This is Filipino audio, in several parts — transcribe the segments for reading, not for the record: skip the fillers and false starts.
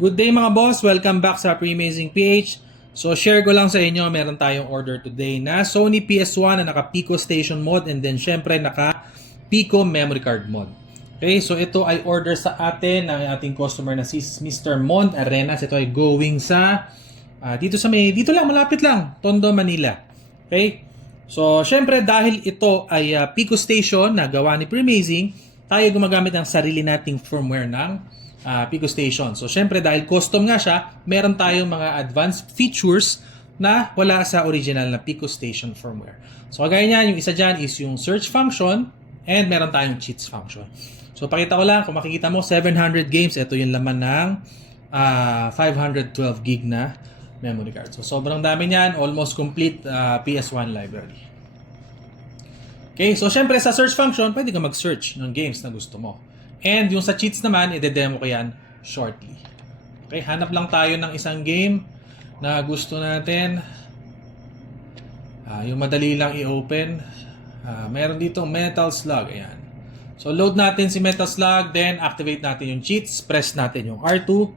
Good day mga boss, welcome back sa Pre-Amazing PH. So share ko lang sa inyo, meron tayong order today na Sony PS1 na naka Pico Station mod and then syempre naka Pico memory card mod. Okay, so ito ay order sa atin ng ating customer na si Mr. Mont Arenas. Ito ay going sa dito lang malapit lang, Tondo, Manila. Okay? So syempre dahil ito ay Pico Station na gawa ni Pre-Amazing, tayo gumagamit ng sarili nating firmware ng Pico Station. So, syempre, dahil custom nga siya, meron tayong mga advanced features na wala sa original na Pico Station firmware. So, kagaya niyan, yung isa dyan is yung search function and meron tayong cheats function. So, pakita ko lang, kung makikita mo, 700 games, ito yung laman ng 512 gig na memory card. So, sobrang dami niyan, almost complete PS1 library. Okay, so syempre sa search function, pwede ka mag-search ng games na gusto mo. And yung sa cheats naman, i-demo ko yan shortly. Okay, hanap lang tayo ng isang game na gusto natin. Yung madali lang i-open. Meron dito Metal Slug. Ayan. So load natin si Metal Slug, then activate natin yung cheats. Press natin yung R2.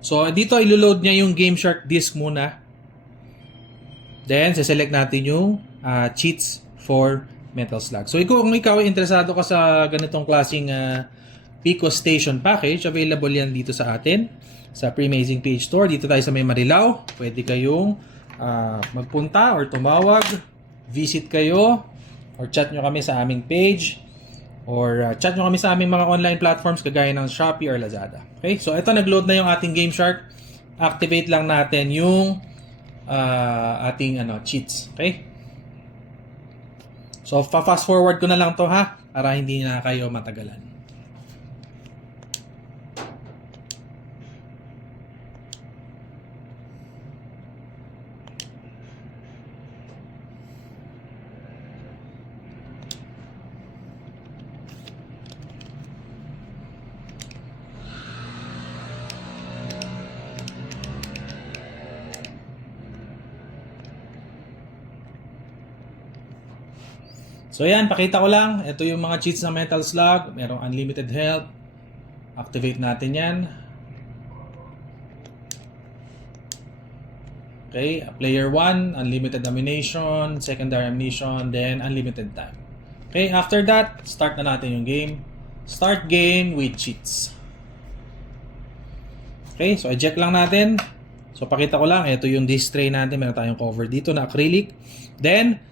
So dito ilo-load niya yung Game Shark disk muna. Then select natin yung cheats for Metal Slug. So kung ikaw ay interesado ka sa ganitong klaseng Pico Station package, available yan dito sa atin sa Pre-Amazing PH Store. Dito tayo sa may Marilao. Pwede kayong magpunta or tumawag, visit kayo, or chat nyo kami sa aming page, or chat nyo kami sa aming mga online platforms kagaya ng Shopee or Lazada. Okay? So ito, nag-load na yung ating Game Shark. Activate lang natin yung ating cheats. Okay? So, fast forward ko na lang to ha, para hindi na kayo matagalan. So yan, pakita ko lang. Ito yung mga cheats ng Metal Slug. Merong unlimited health. Activate natin yan. Okay, player 1, unlimited ammunition, secondary ammunition, then unlimited time. Okay, after that, start na natin yung game. Start game with cheats. Okay, so eject lang natin. So pakita ko lang, ito yung disc tray natin. Meron tayong cover dito na acrylic. Then,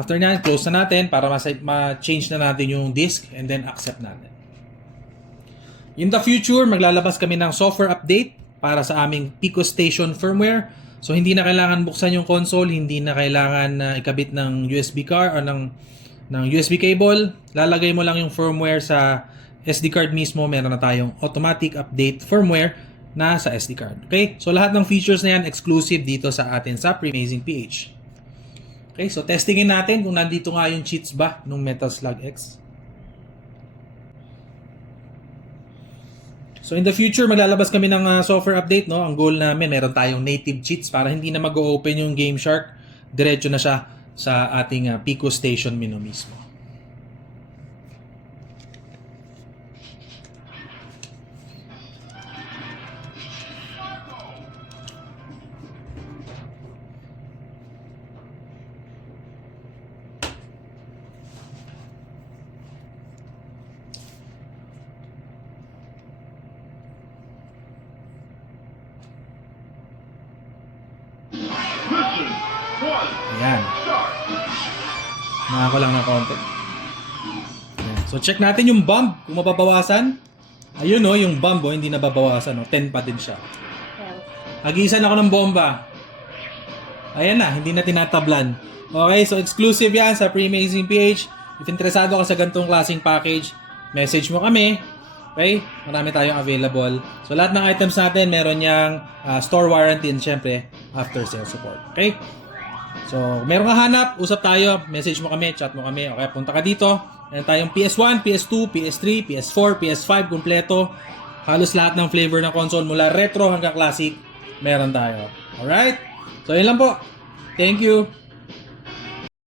after nyan, close na natin para ma-change na natin yung disk and then accept natin. In the future, maglalabas kami ng software update para sa aming Pico Station firmware. So, hindi na kailangan buksan yung console, hindi na kailangan ikabit ng USB card o ng USB cable. Lalagay mo lang yung firmware sa SD card mismo. Meron na tayong automatic update firmware na sa SD card. Okay? So, lahat ng features na yan exclusive dito sa atin sa Pre-Amazing PH. Okay, so testingin natin kung nandito nga yung cheats ba ng Metal Slug X. So in the future, maglalabas kami ng software update, no? Ang goal namin, meron tayong native cheats para hindi na mag-open yung Game Shark. Diretso na siya sa ating Pico Station menu mismo. Ayan. Naka ko lang ng konti. Ayan. So check natin yung bomb kung mababawasan. Ayun o, yung bomb hindi nababawasan. 10 pa din siya. Agisan ako ng bomba. Ayan na, hindi na tinatablan. Okay, so exclusive yan sa Pre-Amazing PH. If interesado ka sa ganitong klaseng package, message mo kami. Okay, marami tayong available. So lahat ng items natin, meron niyang store warranty and syempre after sale support. Okay? So, meron ka hanap, usap tayo, message mo kami, chat mo kami, okay, punta ka dito. Meron tayong PS1, PS2, PS3, PS4, PS5, kumpleto. Halos lahat ng flavor ng console, mula retro hanggang classic, meron tayo. Alright? So, yun lang po. Thank you.